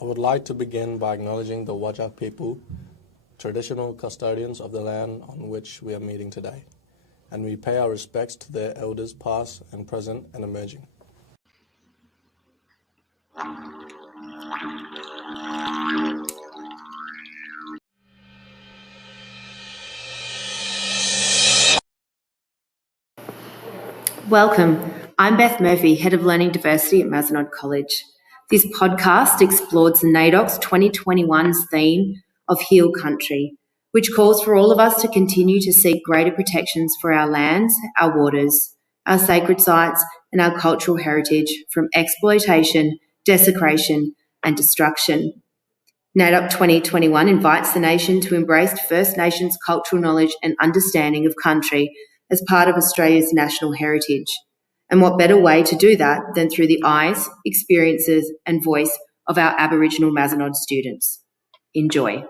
I would like to begin by acknowledging the Whadjuk people, traditional custodians of the land on which we are meeting today, and we pay our respects to their elders past and present and emerging. Welcome. I'm Beth Murphy, Head of Learning Diversity at Mazenod College. This podcast explores NAIDOC's 2021's theme of Heal Country, which calls for all of us to continue to seek greater protections for our lands, our waters, our sacred sites, and our cultural heritage from exploitation, desecration, and destruction. NAIDOC 2021 invites the nation to embrace First Nations cultural knowledge and understanding of country as part of Australia's national heritage. And what better way to do that than through the eyes, experiences, and voice of our Aboriginal Mazenod students. Enjoy.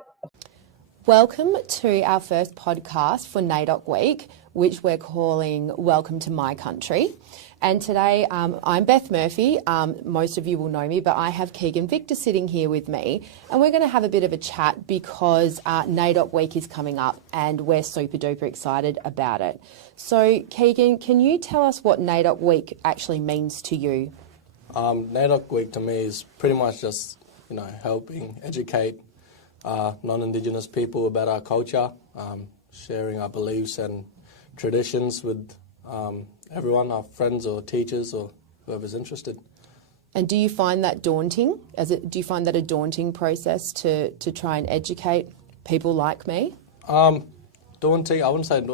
Welcome to our first podcast for NAIDOC Week, which we're calling Welcome to My Country. And today I'm Beth Murphy. Most of you will know me, but I have Keegan Victor sitting here with me. And we're going to have a bit of a chat because NAIDOC Week is coming up and we're super duper excited about it. So Keegan, can you tell us what NAIDOC Week actually means to you? NAIDOC Week to me is pretty much just, helping educate non-Indigenous people about our culture, sharing our beliefs and traditions with everyone, our friends or teachers or whoever's interested. And do you find that daunting? Do you find that a daunting process to try and educate people like me? Daunting, I wouldn't say.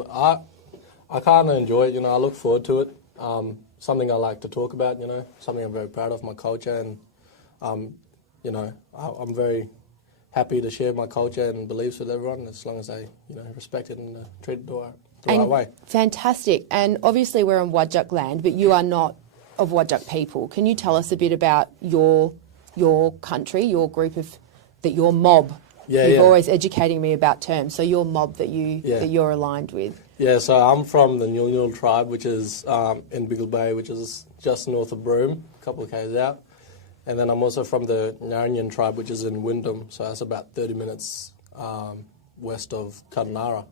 I kind of enjoy it. I look forward to it. Something I like to talk about. Something I'm very proud of, my culture, and I'm very happy to share my culture and beliefs with everyone as long as they respect it and treat it the right way. Fantastic. And obviously we're on Whadjuk land, but you are not of Whadjuk people. Can you tell us a bit about your country, your group of, your mob? You're always educating me about terms. So your mob that you're aligned with. Yeah, so I'm from the Nyul tribe, which is in Biggle Bay, which is just north of Broome, a couple of k's out. And then I'm also from the Narrabeen tribe, which is in Wyndham, so that's about 30 minutes west of Kununurra.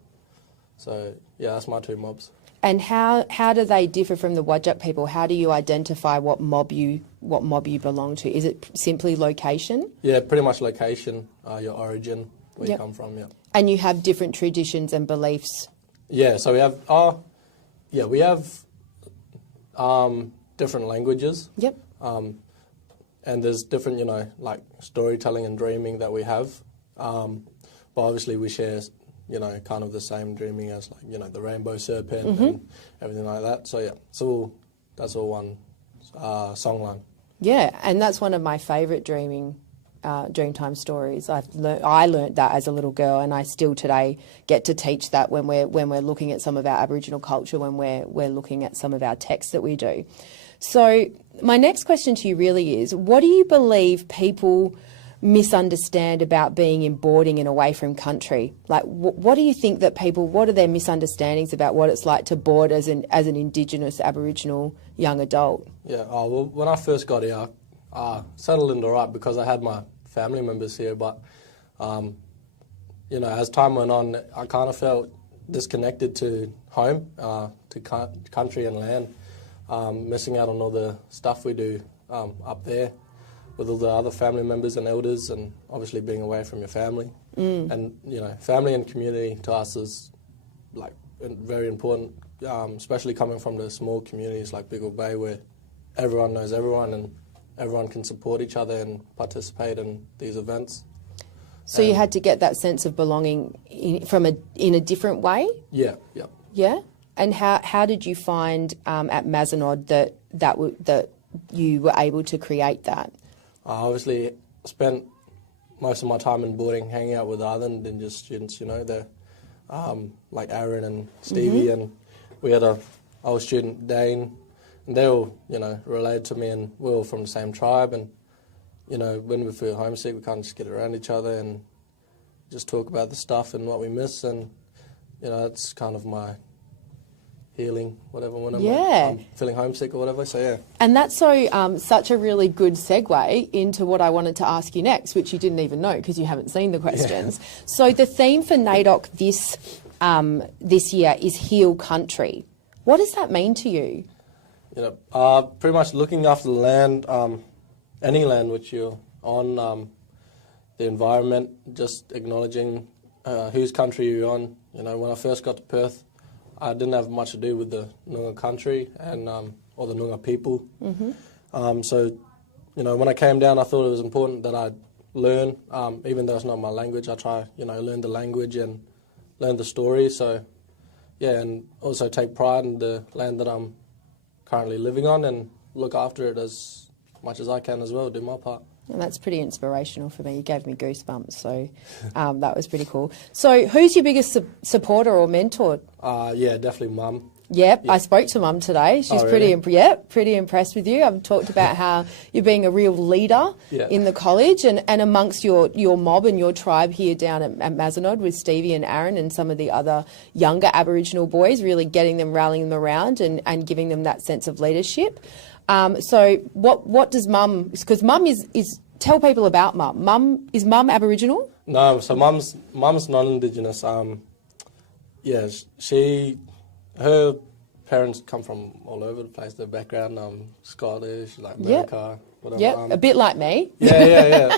So, yeah, that's my two mobs. And how do they differ from the Whadjuk people? How do you identify what mob you belong to? Is it simply location? Yeah, pretty much location, your origin, where you come from, yeah. And you have different traditions and beliefs? Yeah, so we have different languages. Yep. And there's different, like storytelling and dreaming that we have. But obviously we share kind of the same dreaming as the rainbow serpent and everything like that. So yeah, that's all one songline. Yeah, and that's one of my favourite Dreamtime stories. I learnt that as a little girl, and I still today get to teach that when we're looking at some of our Aboriginal culture, when we're looking at some of our texts that we do. So my next question to you really is, what do you believe people misunderstand about being in boarding and away from country? Like, what do you think that what are their misunderstandings about what it's like to board as an Indigenous Aboriginal young adult? Yeah, well, when I first got here, I settled in all right because I had my family members here, but, as time went on, I kind of felt disconnected to home, to country and land, missing out on all the stuff we do up there with all the other family members and elders, and obviously being away from your family. And, family and community to us is very important, especially coming from the small communities like Biggle Bay where everyone knows everyone and everyone can support each other and participate in these events. So you had to get that sense of belonging in a different way? Yeah. Yeah? And how did you find at Mazenod that you were able to create that? I obviously spent most of my time in boarding, hanging out with other Indigenous students, they're like Aaron and Stevie, and we had a old student, Dane, and they all, related to me, and we're all from the same tribe, and, when we feel homesick, we kind of just get around each other and just talk about the stuff and what we miss, and, that's kind of my healing, whatever, when Yeah. I'm feeling homesick or whatever. So, yeah. And that's such a really good segue into what I wanted to ask you next, which you didn't even know because you haven't seen the questions. Yeah. So the theme for NAIDOC this year is Heal Country. What does that mean to you? You know, pretty much looking after the land, any land which you're on, the environment, just acknowledging whose country you're on. You know, when I first got to Perth, I didn't have much to do with the Noongar country and or the Noongar people. Mm-hmm. So, you know, when I came down, I thought it was important that I learn, even though it's not my language. I try, you know, learn the language and learn the story. So, yeah, and also take pride in the land that I'm currently living on and look after it as much as I can as well, do my part. And that's pretty inspirational for me. You gave me goosebumps, so that was pretty cool. So who's your biggest supporter or mentor? Yeah, definitely Mum. Yep, I spoke to Mum today. She's really? pretty impressed with you. I've talked about how you're being a real leader in the college and amongst your mob and your tribe here down at Mazenod with Stevie and Aaron and some of the other younger Aboriginal boys, really getting them, rallying them around and giving them that sense of leadership. So what does Mum, because Mum is tell people about Mum. Is Mum Aboriginal? No, so Mum's non-Indigenous. Yeah, her parents come from all over the place. Their background, Scottish, like America, whatever. Yeah, a bit like me. Yeah.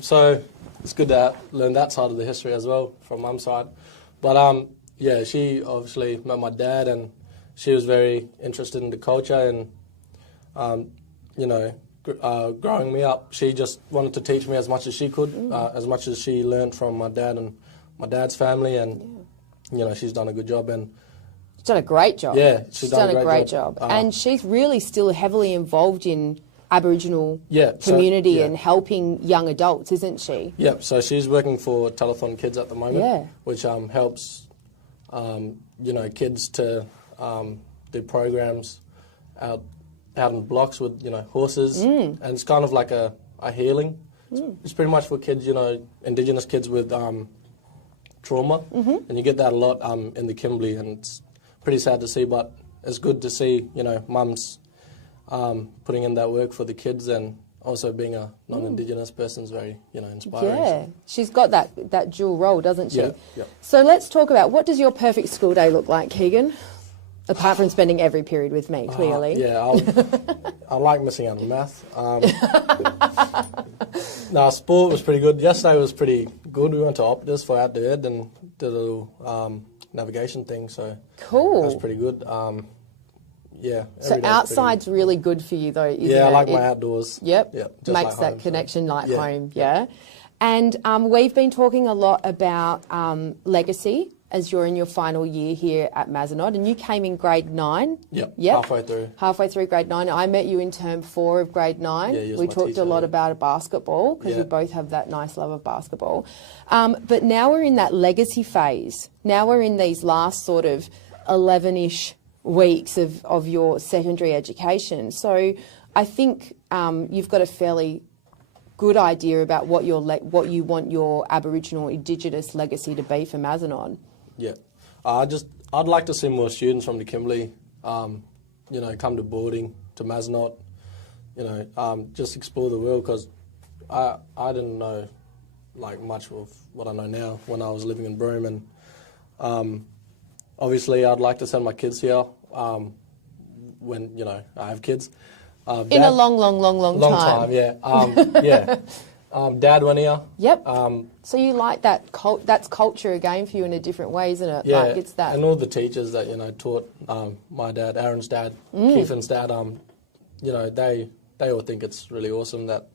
So it's good to learn that side of the history as well from Mum's side. But yeah, she obviously met my dad, and she was very interested in the culture and. You know, growing me up, she just wanted to teach me as much as she could, as much as she learned from my dad and my dad's family, and you know, she's done a good job. And she's done a great job. Yeah, she's done a great job. And she's really still heavily involved in Aboriginal community and helping young adults, isn't she? Yeah, so she's working for Telethon Kids at the moment, which helps, you know, kids to do programs out in blocks with, you know, horses, and it's kind of like a healing. It's pretty much for kids, you know, Indigenous kids with trauma, and you get that a lot in the Kimberley, and it's pretty sad to see, but it's good to see, you know, mums putting in that work for the kids, and also being a non-Indigenous person is very, you know, inspiring. Yeah, she's got that dual role, doesn't she? Yeah. So let's talk about, what does your perfect school day look like, Keegan? Apart from spending every period with me, clearly. I like missing out on math. Sport was pretty good. Yesterday was pretty good. We went to Optus for Out the Ed and did a little navigation thing, so cool. That was pretty good. Yeah. So outside's really good for you, though, isn't it? Yeah, I like my outdoors. Yep. Just makes like that home, connection like home, yeah. And we've been talking a lot about legacy, as you're in your final year here at Mazenod, and you came in grade 9. Yep. Halfway through grade 9. I met you in term 4 of grade 9. Yeah, we talked a lot about basketball, because we both have that nice love of basketball. But now we're in that legacy phase. Now we're in these last sort of 11-ish weeks of your secondary education. So I think you've got a fairly good idea about what you want your Aboriginal Indigenous legacy to be for Mazenod. Yeah, I'd like to see more students from the Kimberley, you know, come to boarding to Mazenod, you know, just explore the world, because I didn't know like much of what I know now when I was living in Broome, and obviously I'd like to send my kids here when, you know, I have kids. In a long time. Yeah. Dad went here. Yep. So you like that? That's culture again for you in a different way, isn't it? Yeah. Like it's that. And all the teachers that, you know, taught my dad, Aaron's dad, Keegan's dad. You know, they all think it's really awesome that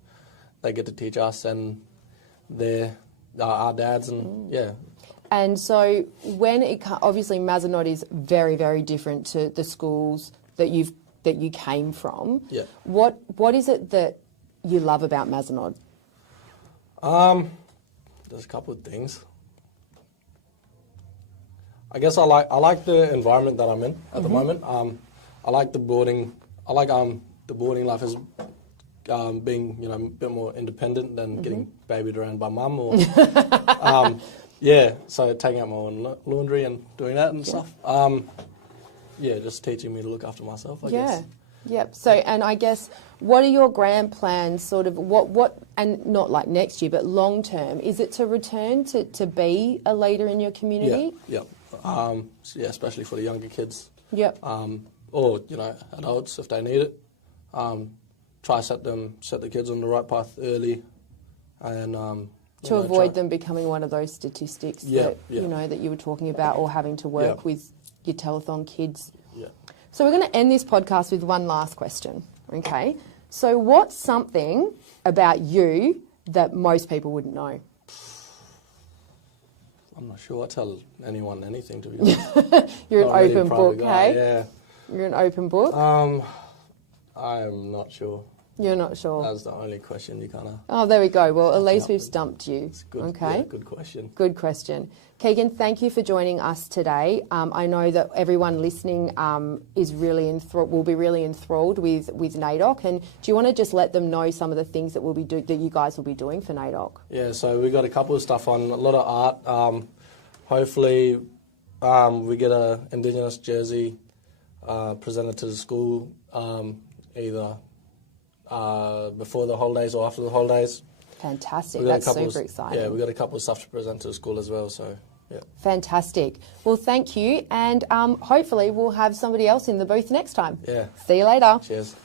they get to teach us and our dads, and And so when obviously Mazenod is very, very different to the schools that you came from. Yeah. What is it that you love about Mazenod? There's a couple of things. I guess I like the environment that I'm in at the moment. I like the boarding. I like the boarding life as being, you know, a bit more independent than getting babied around by mum or so taking out my own laundry and doing that and stuff. Yeah, just teaching me to look after myself, I Yeah. guess. Yep. So, and I guess, what are your grand plans, sort of, what, and not like next year, but long term? Is it to return to be a leader in your community? Yeah, yeah, especially for the younger kids. Yep. Or, you know, adults if they need it. Try set the kids on the right path early, and to avoid them becoming one of those statistics that you know that you were talking about, or having to work with your telethon kids. Yeah. So we're going to end this podcast with one last question, okay? So what's something about you that most people wouldn't know? I'm not sure. I tell anyone anything, to be honest. You're Not an really a open private book, guy, hey? Yeah. You're an open book? I am not sure. You're not sure? That's the only question you kind of... Oh, there we go. Well, at least we've stumped you. It's good. Okay. Yeah, good question. Good question. Keegan, thank you for joining us today. I know that everyone listening is really will be really enthralled with NAIDOC. And do you want to just let them know some of the things that that you guys will be doing for NAIDOC? Yeah, so we've got a couple of stuff on, a lot of art. Hopefully we get a Indigenous jersey presented to the school either before the holidays or after the holidays. Fantastic. That's super exciting. Yeah, we've got a couple of stuff to present to the school as well, so yeah. Fantastic. Well, thank you, and hopefully we'll have somebody else in the booth next time. Yeah. See you later. Cheers.